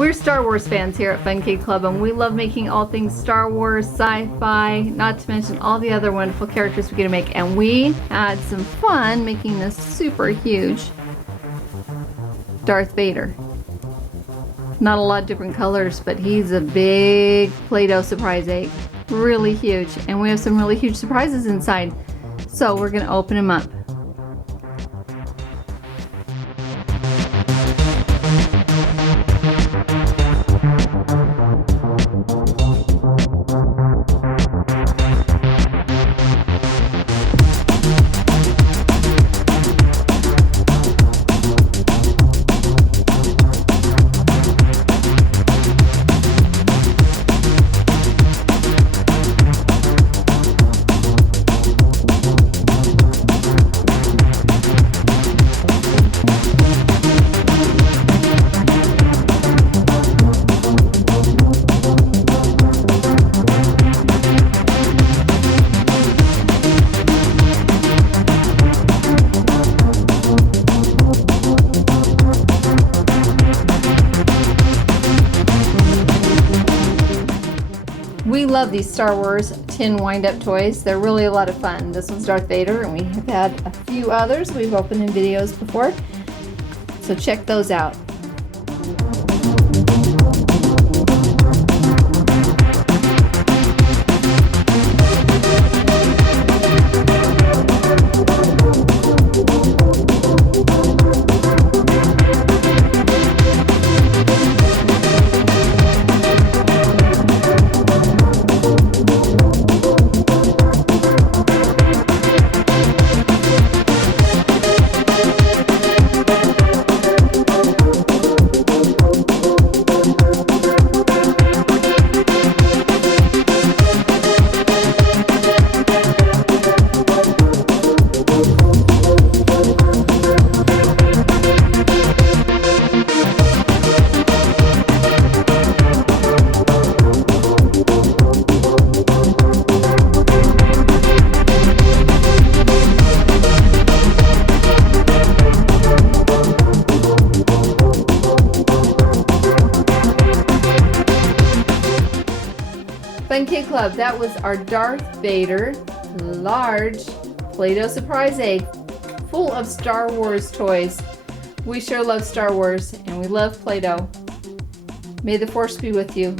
We're Star Wars fans here at Funkidclub, and we love making all things Star Wars, sci-fi, not to mention all the other wonderful characters we get to make. And we had some fun making this super huge Darth Vader. Not a lot of different colors, but he's a big Play-Doh surprise egg. Really huge. And we have some really huge surprises inside. So we're going to open him up. We love these Star Wars tin wind-up toys. They're really a lot of fun. This one's Darth Vader, and we have had a few others we've opened in videos before, so check those out. Funkidclub, that was our Darth Vader large Play-Doh surprise egg full of Star Wars toys. We sure love Star Wars, and we love Play-Doh. May the Force be with you.